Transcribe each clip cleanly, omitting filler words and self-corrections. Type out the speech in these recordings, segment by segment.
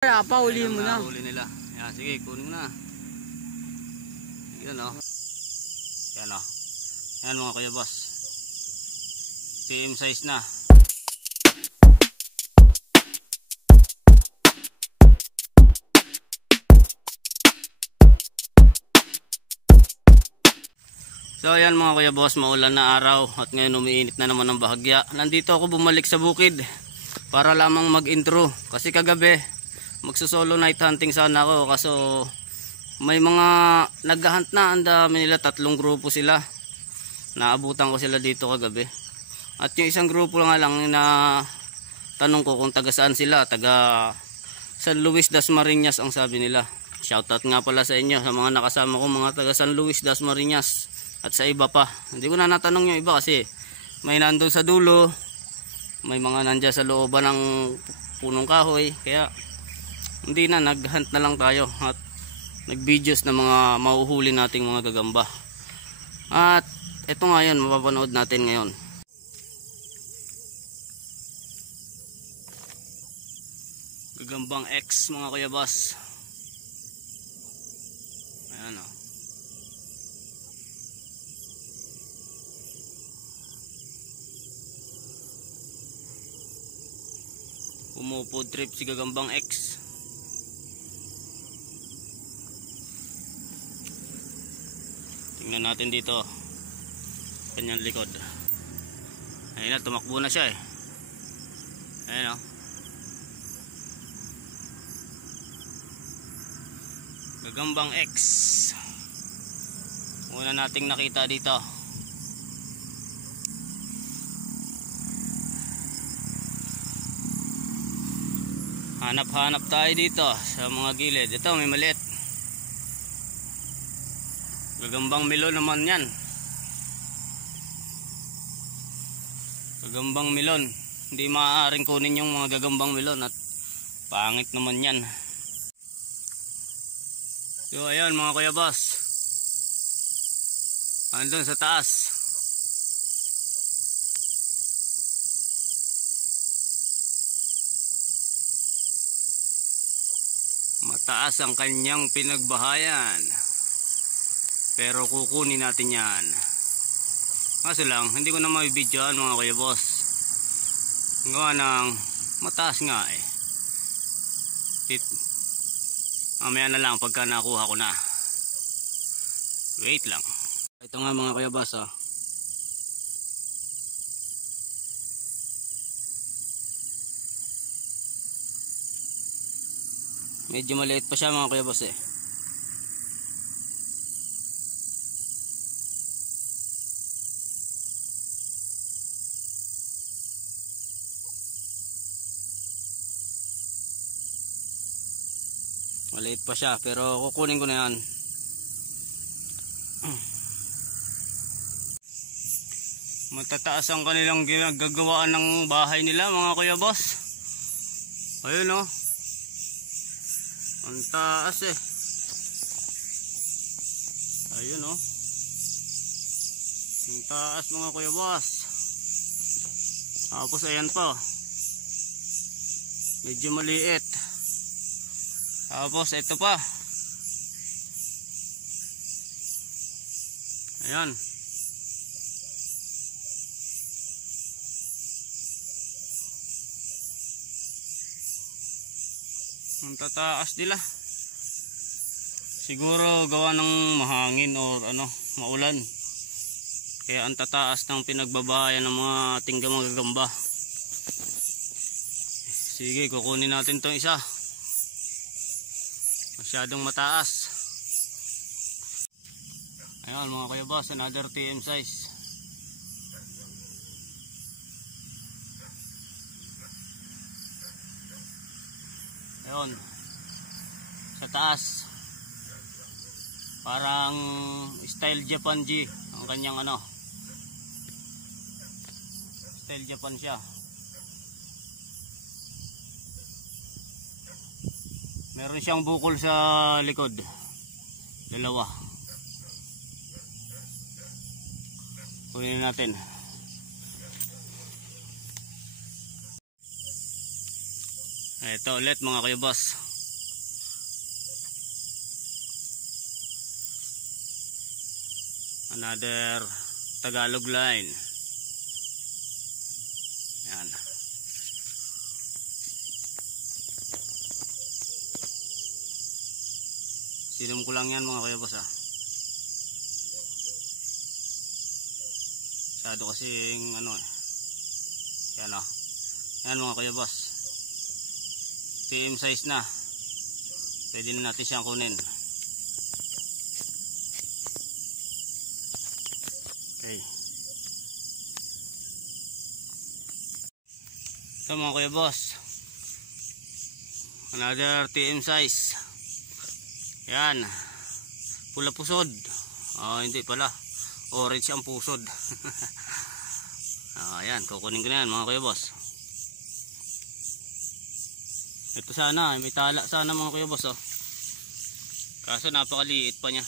Pauli mo na. Huli nila. Yan, sige, kunin mo na. Yan o. Yan o. Yan mga kuya boss. TM size na. So ayan mga kuya boss, maulan na araw at ngayon umiinit na naman ang bahagya. Nandito ako bumalik sa bukid para lamang mag-intro kasi kagabi magsusolo night hunting sana ako kaso may mga naghahunt na, ang dami nila, 3 grupo sila. Naabutan ko sila dito kagabi. At yung isang grupo nga lang na tanong ko kung taga saan sila, taga San Luis das Marinas ang sabi nila. Shoutout nga pala sa inyo, sa mga nakasama ko mga taga San Luis das Marinas. At sa iba pa, hindi ko na natanong yung iba kasi may nandun sa dulo, may mga nandyan sa looban ng punong kahoy, kaya hindi na, naghunt na lang tayo at nag-videos na mga mahuhuli nating mga gagamba. At ito nga yun, mapapanood natin ngayon. Gagambang X mga kuya boss. Ayan o. Pumufood trip si Gagambang X. Tingnan natin dito kanyang likod. Ayun na, tumakbo na siya eh. Ayun o. Gagambang X. Una nating nakita dito. Hanap-hanap tayo dito sa mga gilid. Ito may maliit. Gagambang melon naman yan. Gagambang melon. Hindi maaaring kunin yung mga gagambang melon at pangit naman yan. So ayan mga kuya boss. Andun sa taas. Mataas ang kanyang pinagbahayan. Pero kukunin natin yan. Kaso lang, hindi ko na maibidyoan mga kuya boss. Gawa ng mataas nga eh. Mamaya na lang pagka nakuha ko na. Wait lang. Ito nga mga kuya boss oh. Medyo maliit pa siya mga kuya boss eh. Maliit pa siya pero kukunin ko na yan. Matataas ang kanilang ginagawaan ng bahay nila mga kuya boss. Ayun oh. Ang taas eh. Ayun oh. Ang taas mga kuya boss. Tapos ayan pa. Medyo maliit. Tapos ito pa. Ayan. Ang tataas nila. Siguro gawa ng mahangin o ano, maulan. Kaya ang tataas ng pinagbabayan ng mga tingga mga gagamba. Sige, kukunin natin tong isa. Masyadong mataas. Ayan mga kuya boss, another TM size. Ayun. Sa taas. Parang style Japan G ang kanyang ano. Style Japan siya. Meron siyang bukol sa likod. Dalawa. Kunin natin. Ito ulit mga kuya boss. Another Tagalog line. Yan. Sinom ko lang yan mga kuya boss Masyado kasing ano Yan Yan mga kuya boss. TM size na. Pwede na natin siyang kunin. Okay. Ito mga kuya boss. Another TM size. Yan. Pula pusod. Hindi pala. Orange ang pusod. Ayan, kukunin ko na yan mga kuya boss. Ito sana, may tala sana mga kuya boss Kaso napakaliit pa niya.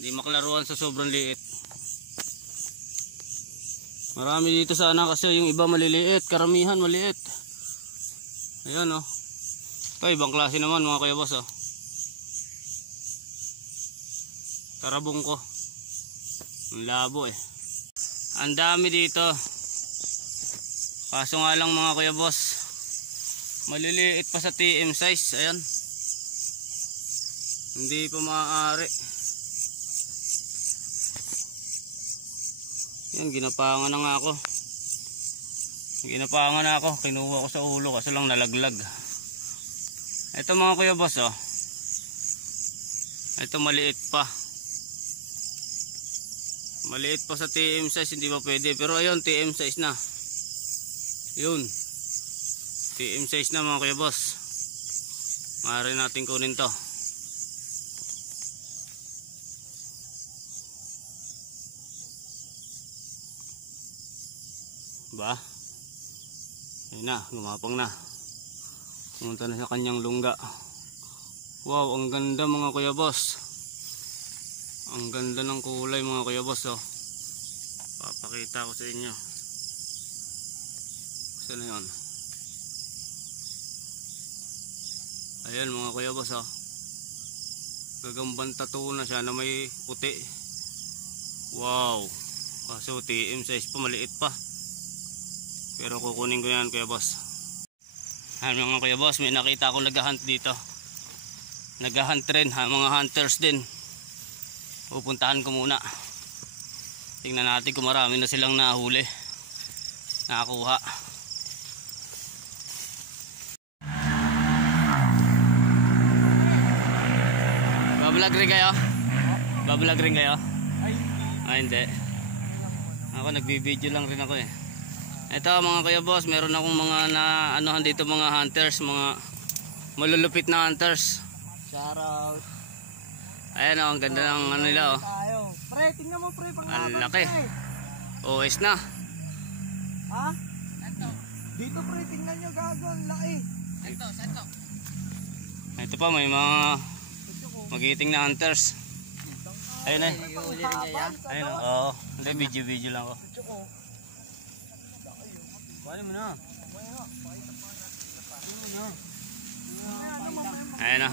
Hindi maklaruan sa sobrang liit. Marami dito sana kasi yung iba maliliit, karamihan maliit. Ayan Ito ibang klase naman mga kuya boss Tarabong ko. Ang labo Ang dami dito. Kaso nga lang mga kuya boss, maliliit pa sa TM size. Ayan. Hindi pa maaari. Yan, ginapangan na nga ako. Ginapangan na ako. Kinuha ko sa ulo kasi lang nalaglag. Ito mga kuya boss Ito maliit pa. Maliit pa sa TM size, hindi pa pwede. Pero ayun, TM size na. Yun. TM size na mga kuya boss. Maaari natin kunin to. Ba? Ayun na, gumapang na. Pumunta na sa kanyang lungga. Wow, ang ganda mga kuya boss. Ang ganda ng kulay mga kuya boss Papakita ko sa inyo. Saan na yun? Ayan mga kuya boss Gagambang tattoo na siya na may puti. Wow. Kaso TM size pa, maliit pa. Pero kukunin ko yan kuya boss. Ayan mga kuya boss, may nakita akong nag-hunt dito. Nag-hunt rin mga hunters din. Pupuntahan ko muna. Tingnan natin kung marami na silang nahuli, nakakuha. Bablog rin kayo? Bablog rin kayo? Hindi. Ako nagbibideo lang rin ako Ito mga kuya boss, meron akong mga anuhan dito, mga hunters, mga malulupit na hunters. Shout out. Ayan ang ganda ng ano nila Pre, tingnan mo pre, ang laki. OS na. Ha? Dito pre, tingnan nyo gago, ang laki. Santo. Ito pa may mga magiting na hunters. Ayun Ayun hindi, video lang ako. Bali mo na. Ayun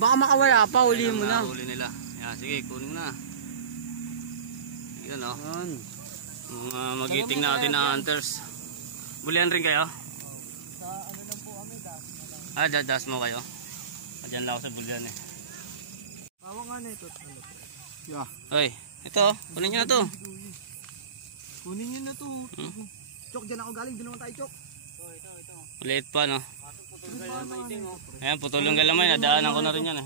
Baka makawala pa, uli mo na. Huli nila. Yan, sige, kunin mo na. Yan mga magiting natin na hunters. Bulian rin kayo? Sa ano lang po kami, das na lang. Das mo kayo? Diyan lang ako sa bulian Bawa nga na ito. Yeah. Hoy, ito, kunin nyo na to. Kunin nyo na to. Chok, dyan ako galing, doon naman tayo Chok. Ito. Maliit pa Ayan, putulong galamay, nadaanan ko na rin yan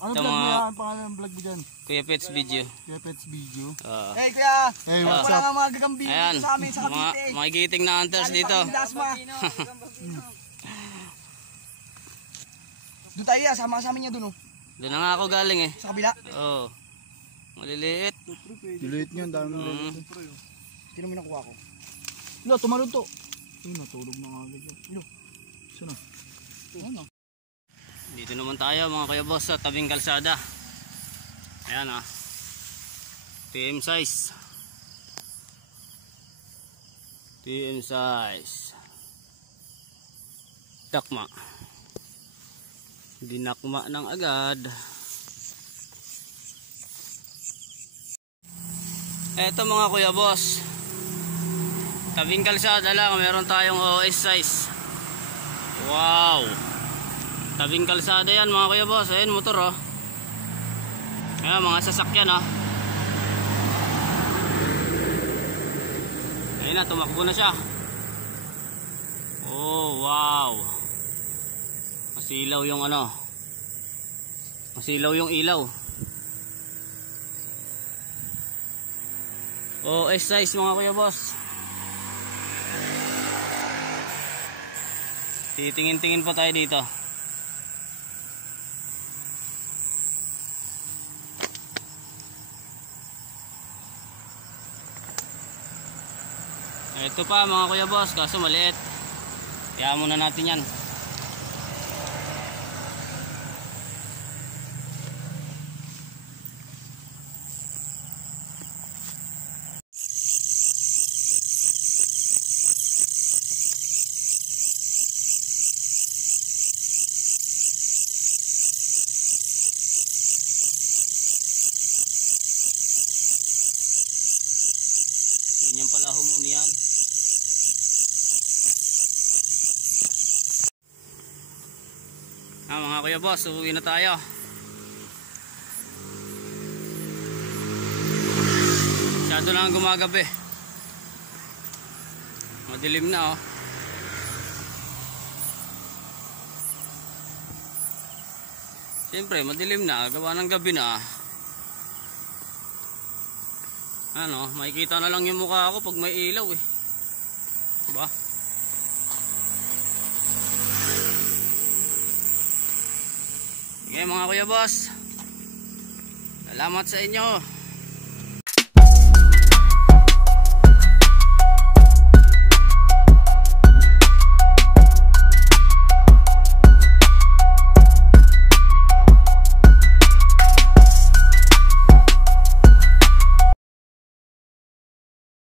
Ano ito vlog mo mga yan? Pangalan ng vlog mo dyan? Kuya Pets video. Kuya Pets video. Hey kuya! Hey, what's up? Wala mga gagambing ayan, sa amin sa Cavite. mga magiting na hunters dito. Doon tayo sama-sama niya doon Doon na nga ako galing Sa kabila? Maliliit. Maliliit niyan, dami mo rin. Hindi naman nakuha ko. Lo, tumalon to. Ay, natulog na nga agad yun. Lo, saan na? Dito naman tayo mga kuya boss sa tabing kalsada. Ayan TM size. Dakma. Dinakma ng agad. Eto mga kuya boss, tabing kalsada lang meron tayong OS size. Wow, tabing kalsada yan mga kuya boss. Ayun motor oh. Ayan mga sasakyan oh. Ayun na, tumakbo na siya. Oh wow, masilaw yung ano, masilaw yung ilaw. OS size mga kuya boss. Titingin-tingin pa tayo dito. Ito pa mga kuya boss, kaso maliit. Kaya muna natin yan. Ganyan pala humuni yan. Mga kuya boss, uwi na tayo. Masyado lang gumagabi. Madilim na oh. Siyempre madilim na, gawa ng gabi na. Ano, makikita na lang yung mukha ko pag may ilaw eh. Diba? Okay mga kuya boss, salamat sa inyo.